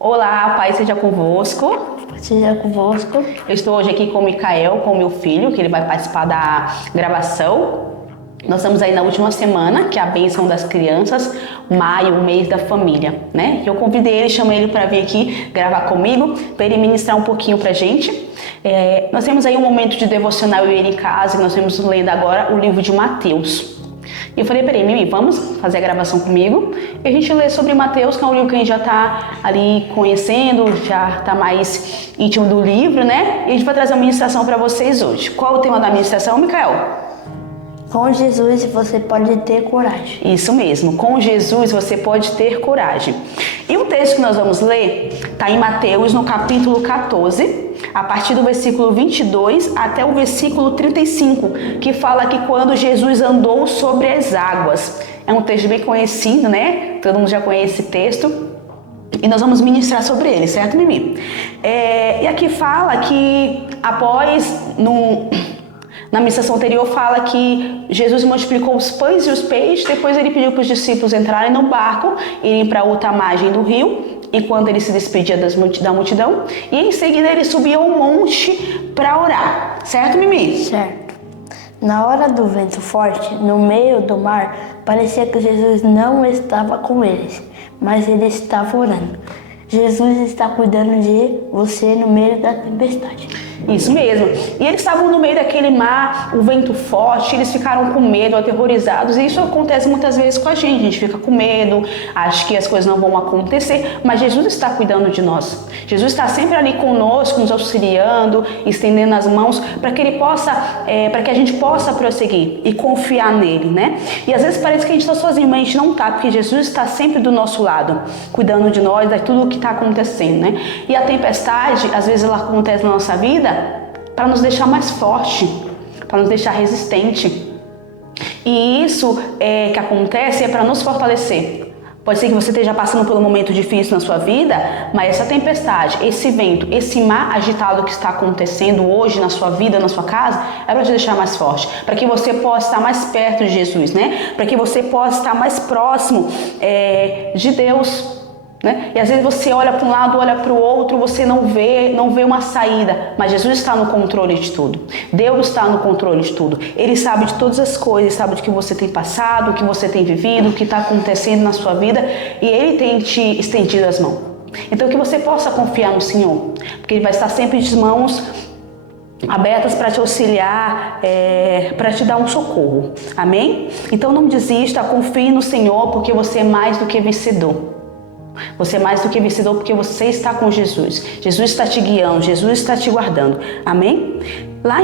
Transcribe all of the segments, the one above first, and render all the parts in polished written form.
Olá, a paz seja convosco. Seja convosco. Eu estou hoje aqui com o Micael, com o meu filho, que ele vai participar da gravação. Nós estamos aí na última semana, que é a bênção das crianças, maio, o mês da família, né? Eu convidei ele, chamei ele para vir aqui gravar comigo, para ele ministrar um pouquinho pra gente. Nós temos aí um momento de devocional, eu e ele em casa, e nós estamos lendo agora o livro de Mateus. E eu falei para ele, Mimi, vamos fazer a gravação comigo e a gente lê sobre Mateus, que é um livro que a gente já está ali conhecendo, já está mais íntimo do livro, né? E a gente vai trazer uma ministração para vocês hoje. Qual é o tema da ministração, Micael? Com Jesus você pode ter coragem. Isso mesmo, com Jesus você pode ter coragem. E o texto que nós vamos ler está em Mateus, no capítulo 14, a partir do versículo 22 até o versículo 35, que fala que quando Jesus andou sobre as águas. É um texto bem conhecido, né? Todo mundo já conhece esse texto. E nós vamos ministrar sobre ele, certo, Mimi? E aqui fala que na ministração anterior fala que Jesus multiplicou os pães e os peixes, depois ele pediu para os discípulos entrarem no barco, irem para outra margem do rio, enquanto ele se despedia da multidão, e em seguida ele subiu ao monte para orar, certo, Mimi? Certo. Na hora do vento forte, no meio do mar, parecia que Jesus não estava com eles, mas ele estava orando. Jesus está cuidando de você no meio da tempestade. Isso mesmo. E eles estavam no meio daquele mar, o vento forte, eles ficaram com medo, aterrorizados. E isso acontece muitas vezes com a gente fica com medo, acha que as coisas não vão acontecer, mas Jesus está cuidando de nós. Jesus está sempre ali conosco, nos auxiliando, estendendo as mãos para que para que a gente possa prosseguir e confiar nele, né? E às vezes parece que a gente está sozinho, mas a gente não está, porque Jesus está sempre do nosso lado, cuidando de nós, de tudo o que está acontecendo, né? E a tempestade, às vezes ela acontece na nossa vida para nos deixar mais forte, para nos deixar resistente. E isso que acontece é para nos fortalecer. Pode ser que você esteja passando por um momento difícil na sua vida, mas essa tempestade, esse vento, esse mar agitado que está acontecendo hoje na sua vida, na sua casa, é para te deixar mais forte, para que você possa estar mais perto de Jesus, né? Para que você possa estar mais próximo de Deus. Né? E às vezes você olha para um lado, olha para o outro, você não vê uma saída, mas Jesus está no controle de tudo. Deus está no controle de tudo. Ele sabe de todas as coisas, sabe do que você tem passado, o que você tem vivido, o que está acontecendo na sua vida, e Ele tem te estendido as mãos. Então que você possa confiar no Senhor, porque Ele vai estar sempre de mãos abertas para te auxiliar, para te dar um socorro. Amém? Então não desista, confie no Senhor, porque você é mais do que vencedor. Você é mais do que vencedor porque você está com Jesus. Jesus está te guiando, Jesus está te guardando. Amém? Lá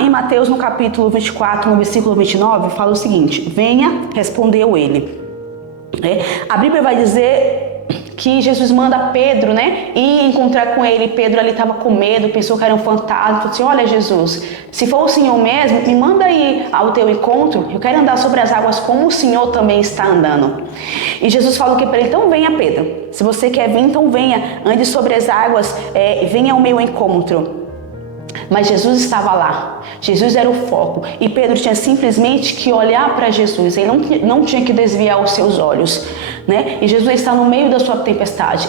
em Mateus, no capítulo 24, no versículo 29, fala o seguinte: venha, respondeu ele. A Bíblia vai dizer que Jesus manda Pedro, né, ir encontrar com ele. Pedro ali estava com medo, pensou que era um fantasma, falou assim: olha, Jesus, se for o Senhor mesmo, me manda ir ao teu encontro, eu quero andar sobre as águas como o Senhor também está andando. E Jesus falou que para ele: então venha, Pedro, se você quer vir, então venha, ande sobre as águas, venha ao meu encontro. Mas Jesus estava lá, Jesus era o foco, e Pedro tinha simplesmente que olhar para Jesus, ele não tinha que desviar os seus olhos, né? E Jesus está no meio da sua tempestade,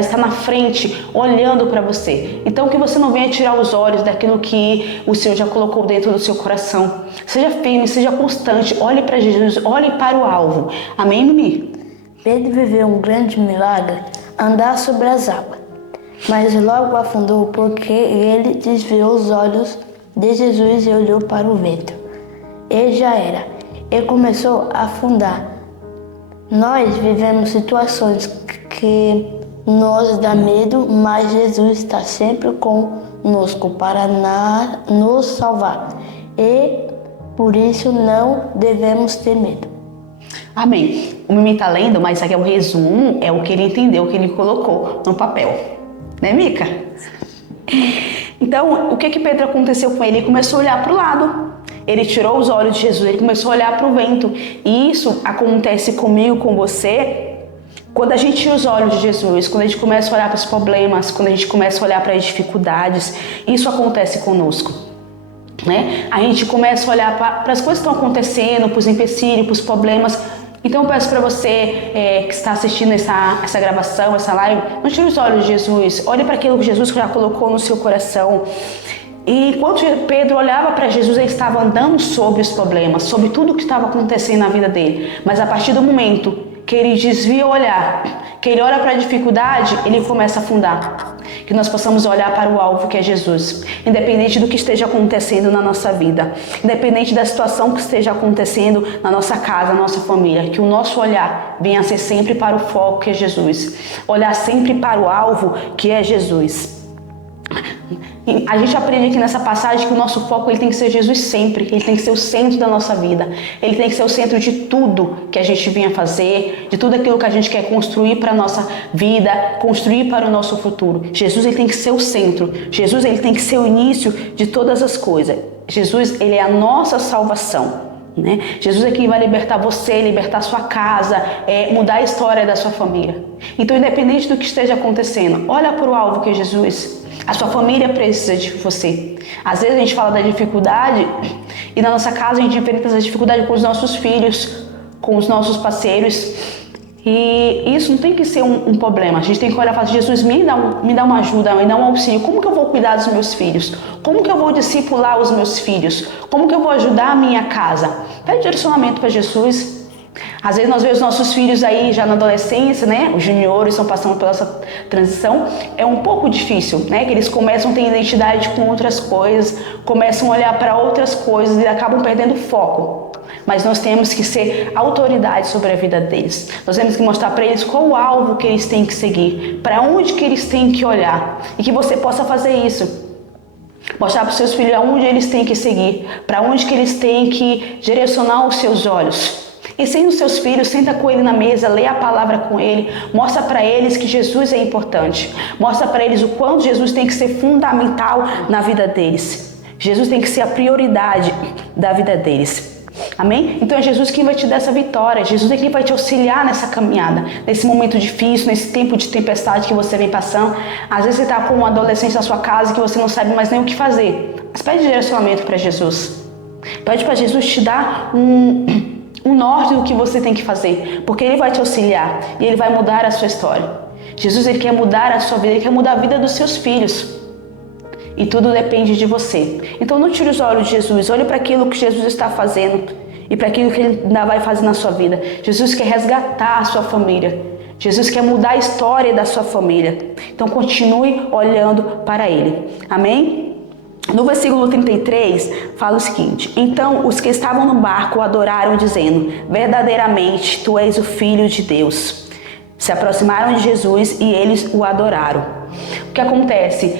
está na frente, olhando para você. Então que você não venha tirar os olhos daquilo que o Senhor já colocou dentro do seu coração. Seja firme, seja constante, olhe para Jesus, olhe para o alvo. Amém, Mimi? Pedro viveu um grande milagre, andar sobre as águas. Mas logo afundou porque ele desviou os olhos de Jesus e olhou para o vento. E já era. Ele começou a afundar. Nós vivemos situações que nos dá medo, mas Jesus está sempre conosco para nos salvar. E por isso não devemos ter medo. Amém. O Mimi está lendo, mas isso aqui é o resumo, é o que ele entendeu, o que ele colocou no papel. Né, Mica? Então, o que Pedro aconteceu com ele? Ele começou a olhar para o lado. Ele tirou os olhos de Jesus, ele começou a olhar para o vento. E isso acontece comigo, com você, quando a gente tira os olhos de Jesus, quando a gente começa a olhar para os problemas, quando a gente começa a olhar para as dificuldades. Isso acontece conosco, né? A gente começa a olhar para as coisas que estão acontecendo, para os empecilhos, para os problemas, Então eu peço para você que está assistindo essa gravação, essa live, não tire os olhos de Jesus, olhe para aquilo que Jesus já colocou no seu coração. E enquanto Pedro olhava para Jesus, ele estava andando sobre os problemas, sobre tudo o que estava acontecendo na vida dele. Mas a partir do momento que ele desvia o olhar, que ele olha para a dificuldade, ele começa a afundar. Que nós possamos olhar para o alvo que é Jesus, independente do que esteja acontecendo na nossa vida, independente da situação que esteja acontecendo na nossa casa, na nossa família, que o nosso olhar venha a ser sempre para o foco que é Jesus, olhar sempre para o alvo que é Jesus. A gente aprende aqui nessa passagem que o nosso foco ele tem que ser Jesus sempre, ele tem que ser o centro da nossa vida, ele tem que ser o centro de tudo que a gente vinha fazer, de tudo aquilo que a gente quer construir para a nossa vida, construir para o nosso futuro. Jesus ele tem que ser o centro, Jesus ele tem que ser o início de todas as coisas. Jesus ele é a nossa salvação. Né? Jesus é quem vai libertar você, libertar sua casa, mudar a história da sua família. Então, independente do que esteja acontecendo, olha para o alvo que é Jesus. A sua família precisa de você. Às vezes a gente fala da dificuldade e na nossa casa a gente enfrenta essa dificuldade com os nossos filhos, com os nossos parceiros. E isso não tem que ser um problema. A gente tem que olhar e falar, Jesus, me dá uma ajuda, me dá um auxílio. Como que eu vou cuidar dos meus filhos? Como que eu vou discipular os meus filhos? Como que eu vou ajudar a minha casa? Pede direcionamento para Jesus. Às vezes nós vemos nossos filhos aí já na adolescência, né? Os juniores estão passando pela essa transição. É um pouco difícil, né? Que eles começam a ter identidade com outras coisas, começam a olhar para outras coisas e acabam perdendo foco. Mas nós temos que ser autoridade sobre a vida deles. Nós temos que mostrar para eles qual o alvo que eles têm que seguir, para onde que eles têm que olhar e que você possa fazer isso. Mostrar para os seus filhos aonde eles têm que seguir, para onde que eles têm que direcionar os seus olhos. Ensina os seus filhos, senta com ele na mesa, lê a palavra com ele, mostra para eles que Jesus é importante, mostra para eles o quanto Jesus tem que ser fundamental na vida deles. Jesus tem que ser a prioridade da vida deles. Amém? Então é Jesus quem vai te dar essa vitória, Jesus é quem vai te auxiliar nessa caminhada, nesse momento difícil, nesse tempo de tempestade que você vem passando. Às vezes você está com um adolescente na sua casa que você não sabe mais nem o que fazer, mas pede direcionamento para Jesus. Pede para Jesus te dar um norte do que você tem que fazer, porque ele vai te auxiliar e ele vai mudar a sua história. Jesus ele quer mudar a sua vida, ele quer mudar a vida dos seus filhos. E tudo depende de você. Então não tire os olhos de Jesus, olhe para aquilo que Jesus está fazendo e para aquilo que ele ainda vai fazer na sua vida. Jesus quer resgatar a sua família. Jesus quer mudar a história da sua família. Então continue olhando para ele. Amém? No versículo 33 fala o seguinte: então os que estavam no barco o adoraram dizendo, verdadeiramente tu és o Filho de Deus. Se aproximaram de Jesus e eles o adoraram. O que acontece?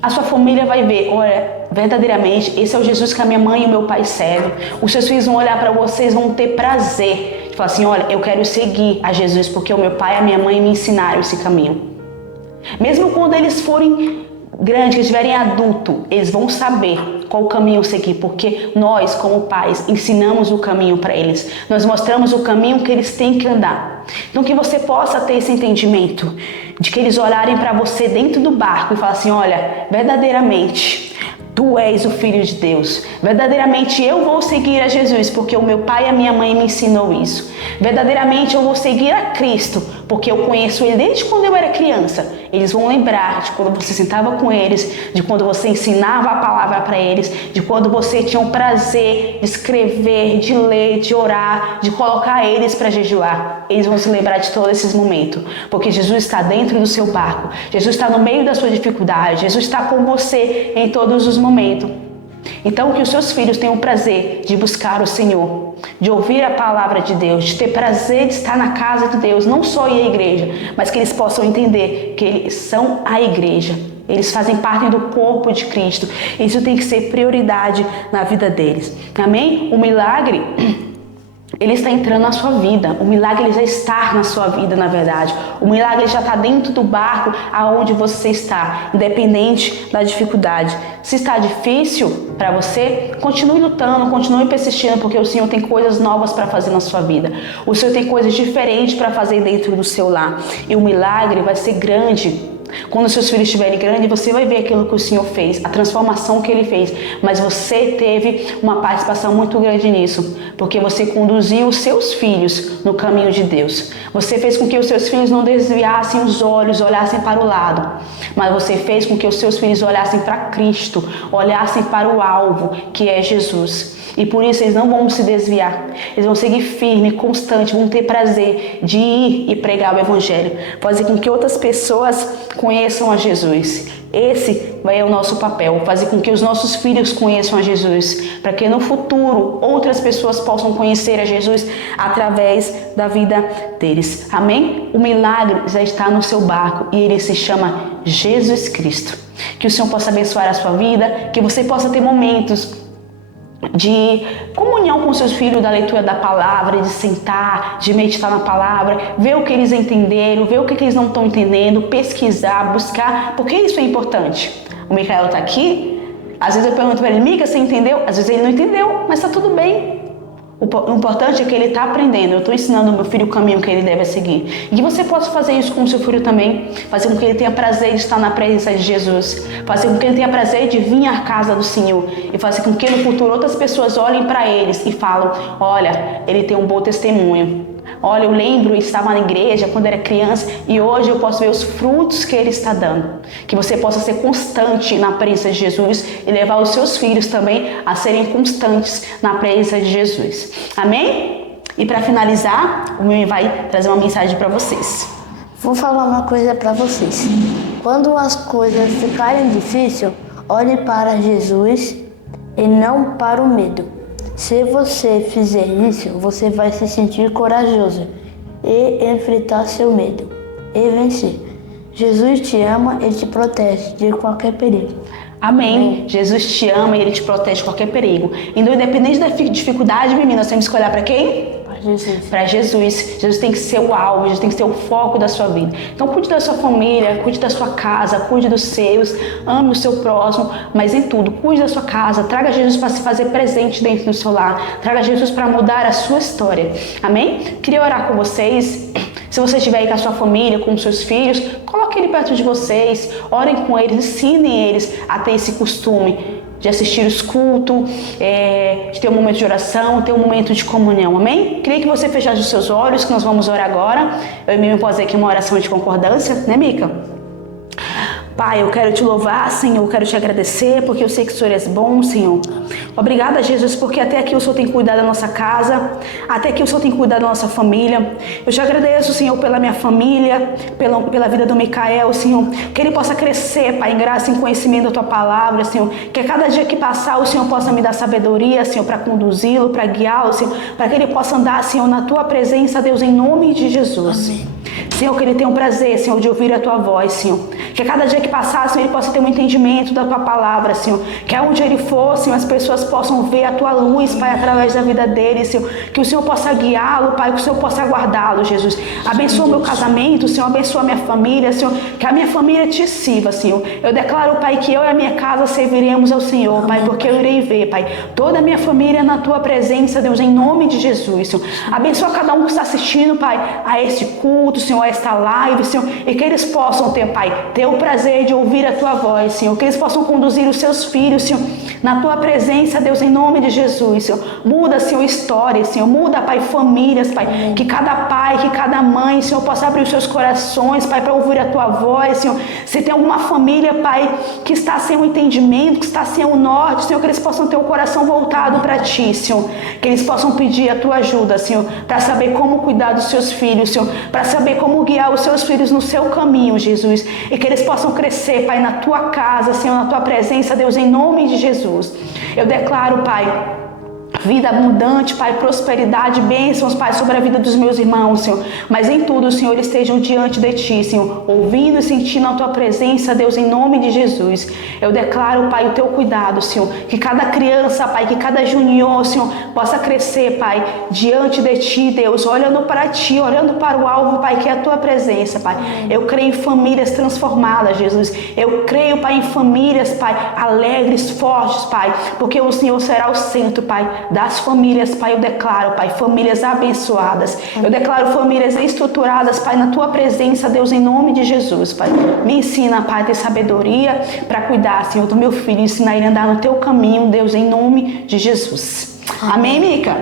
A sua família vai ver, olha, verdadeiramente esse é o Jesus que a minha mãe e o meu pai servem. Os seus filhos vão olhar para vocês, vão ter prazer de falar assim, olha, eu quero seguir a Jesus porque o meu pai e a minha mãe me ensinaram esse caminho. Mesmo quando eles forem grandes, que estiverem adultos, eles vão saber qual o caminho seguir, porque nós, como pais, ensinamos o caminho para eles. Nós mostramos o caminho que eles têm que andar. Então que você possa ter esse entendimento de que eles olharem para você dentro do barco e falar assim, olha, verdadeiramente tu és o Filho de Deus. Verdadeiramente eu vou seguir a Jesus, porque o meu pai e a minha mãe me ensinou isso. Verdadeiramente eu vou seguir a Cristo, porque eu conheço Ele desde quando eu era criança. Eles vão lembrar de quando você sentava com eles, de quando você ensinava a palavra para eles, de quando você tinha o prazer de escrever, de ler, de orar, de colocar eles para jejuar. Eles vão se lembrar de todos esses momentos, porque Jesus está dentro do seu barco. Jesus está no meio da sua dificuldade. Jesus está com você em todos os momentos. Então que os seus filhos tenham o prazer de buscar o Senhor, de ouvir a palavra de Deus, de ter prazer de estar na casa de Deus, não só ir à igreja, mas que eles possam entender que eles são a igreja, eles fazem parte do corpo de Cristo. Isso tem que ser prioridade na vida deles. Amém? O milagre, ele está entrando na sua vida. O milagre ele já está na sua vida, na verdade. O milagre já está dentro do barco aonde você está, independente da dificuldade. Se está difícil para você, continue lutando, continue persistindo, porque o Senhor tem coisas novas para fazer na sua vida. O Senhor tem coisas diferentes para fazer dentro do seu lar. E o milagre vai ser grande. Quando seus filhos estiverem grandes, você vai ver aquilo que o Senhor fez, a transformação que Ele fez. Mas você teve uma participação muito grande nisso, porque você conduziu os seus filhos no caminho de Deus. Você fez com que os seus filhos não desviassem os olhos, olhassem para o lado. Mas você fez com que os seus filhos olhassem para Cristo, olhassem para o alvo, que é Jesus. E por isso eles não vão se desviar. Eles vão seguir firme, constante, vão ter prazer de ir e pregar o Evangelho. Fazer com que outras pessoas conheçam a Jesus. Esse vai ser o nosso papel. Fazer com que os nossos filhos conheçam a Jesus. Para que no futuro outras pessoas possam conhecer a Jesus através da vida deles. Amém? O milagre já está no seu barco e ele se chama Jesus Cristo. Que o Senhor possa abençoar a sua vida. Que você possa ter momentos de comunhão com seus filhos, da leitura da palavra, de sentar, de meditar na palavra, ver o que eles entenderam, ver o que eles não estão entendendo, pesquisar, buscar, porque isso é importante. O Micael está aqui, às vezes eu pergunto para ele, Mica, você entendeu? Às vezes ele não entendeu, mas está tudo bem. O importante é que ele está aprendendo. Eu estou ensinando ao meu filho o caminho que ele deve seguir. E que você possa fazer isso com o seu filho também. Fazer com que ele tenha prazer de estar na presença de Jesus. Fazer com que ele tenha prazer de vir à casa do Senhor. E fazer com que no futuro outras pessoas olhem para eles e falam, olha, ele tem um bom testemunho. Olha, eu lembro, eu estava na igreja quando era criança e hoje eu posso ver os frutos que ele está dando. Que você possa ser constante na presença de Jesus e levar os seus filhos também a serem constantes na presença de Jesus. Amém? E para finalizar, o Mimi vai trazer uma mensagem para vocês. Vou falar uma coisa para vocês. Quando as coisas ficarem difíceis, olhe para Jesus e não para o medo. Se você fizer isso, você vai se sentir corajoso e enfrentar seu medo e vencer. Jesus te ama e te protege de qualquer perigo. Amém. Jesus te ama e Ele te protege de qualquer perigo. Então, independente da dificuldade, menina, nós temos que olhar para quem? Jesus. Para Jesus. Jesus tem que ser o alvo, Jesus tem que ser o foco da sua vida. Então cuide da sua família, cuide da sua casa, cuide dos seus, ame o seu próximo, mas em tudo, cuide da sua casa, traga Jesus para se fazer presente dentro do seu lar, traga Jesus para mudar a sua história. Amém? Queria orar com vocês. Se você estiver aí com a sua família, com os seus filhos, coloque ele perto de vocês, orem com eles, ensinem eles a ter esse costume de assistir os cultos, de ter um momento de oração, ter um momento de comunhão, amém? Queria que você fechasse os seus olhos, que nós vamos orar agora. Eu e Mimi posso fazer aqui uma oração de concordância, né, Mica? Pai, eu quero te louvar, Senhor, eu quero te agradecer, porque eu sei que o Senhor é bom, Senhor. Obrigada, Jesus, porque até aqui o Senhor tem cuidado da nossa casa, até aqui o Senhor tem cuidado da nossa família. Eu te agradeço, Senhor, pela minha família, pela vida do Micael, Senhor, que ele possa crescer, Pai, em graça e em conhecimento da Tua Palavra, Senhor, que a cada dia que passar o Senhor possa me dar sabedoria, Senhor, para conduzi-lo, para guiá-lo, Senhor, para que ele possa andar, Senhor, na Tua presença, Deus, em nome de Jesus. Amém. Senhor, que ele tenha um prazer, Senhor, de ouvir a Tua voz, Senhor. Que a cada dia que passar, Senhor, ele possa ter um entendimento da Tua Palavra, Senhor. Que aonde ele for, Senhor, as pessoas possam ver a Tua luz, Pai, através da vida dele, Senhor. Que o Senhor possa guiá-lo, Pai, que o Senhor possa guardá-lo, Jesus. Abençoa o meu casamento, Senhor, abençoa a minha família, Senhor. Que a minha família te sirva, Senhor. Eu declaro, Pai, que eu e a minha casa serviremos ao Senhor, Pai, porque eu irei ver, Pai, toda a minha família na Tua presença, Deus, em nome de Jesus, Senhor. Abençoa cada um que está assistindo, Pai, a este culto, Senhor, a esta live, Senhor, e que eles possam ter, Pai, ter o prazer de ouvir a Tua voz, Senhor, que eles possam conduzir os seus filhos, Senhor, na Tua presença, Deus, em nome de Jesus, Senhor. Muda, Senhor, histórias, Senhor, muda, Pai, famílias, Pai, que cada pai, que cada mãe, Senhor, possa abrir os seus corações, Pai, para ouvir a Tua voz, Senhor. Se tem alguma família, Pai, que está sem o entendimento, que está sem o norte, Senhor, que eles possam ter o coração voltado para Ti, Senhor, que eles possam pedir a Tua ajuda, Senhor, para saber como cuidar dos seus filhos, Senhor, para saber como guiar os seus filhos no seu caminho, Jesus, e que eles possam crescer, Pai, na Tua casa, Senhor, na Tua presença, Deus, em nome de Jesus. Eu declaro, Pai, vida abundante, Pai, prosperidade, bênçãos, Pai, sobre a vida dos meus irmãos, Senhor. Mas em tudo, Senhor, eles estejam diante de Ti, Senhor, ouvindo e sentindo a Tua presença, Deus, em nome de Jesus. Eu declaro, Pai, o Teu cuidado, Senhor, que cada criança, Pai, que cada junior, Senhor, possa crescer, Pai, diante de Ti, Deus, olhando para Ti, olhando para o alvo, Pai, que é a Tua presença, Pai. Eu creio em famílias transformadas, Jesus. Eu creio, Pai, em famílias, Pai, alegres, fortes, Pai, porque o Senhor será o centro, Pai, das famílias, Pai, eu declaro, Pai, famílias abençoadas. Eu declaro famílias estruturadas, Pai, na Tua presença, Deus, em nome de Jesus, Pai. Me ensina, Pai, a ter sabedoria para cuidar, Senhor, do meu filho, ensinar ele a andar no Teu caminho, Deus, em nome de Jesus. Amém, Mica?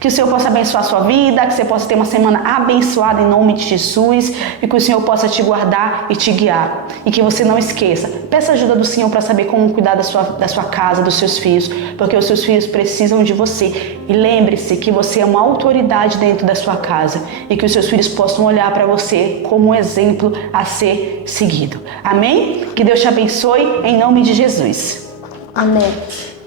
Que o Senhor possa abençoar a sua vida, que você possa ter uma semana abençoada em nome de Jesus e que o Senhor possa te guardar e te guiar. E que você não esqueça, peça ajuda do Senhor para saber como cuidar da sua casa, dos seus filhos, porque os seus filhos precisam de você. E lembre-se que você é uma autoridade dentro da sua casa e que os seus filhos possam olhar para você como um exemplo a ser seguido. Amém? Que Deus te abençoe em nome de Jesus. Amém.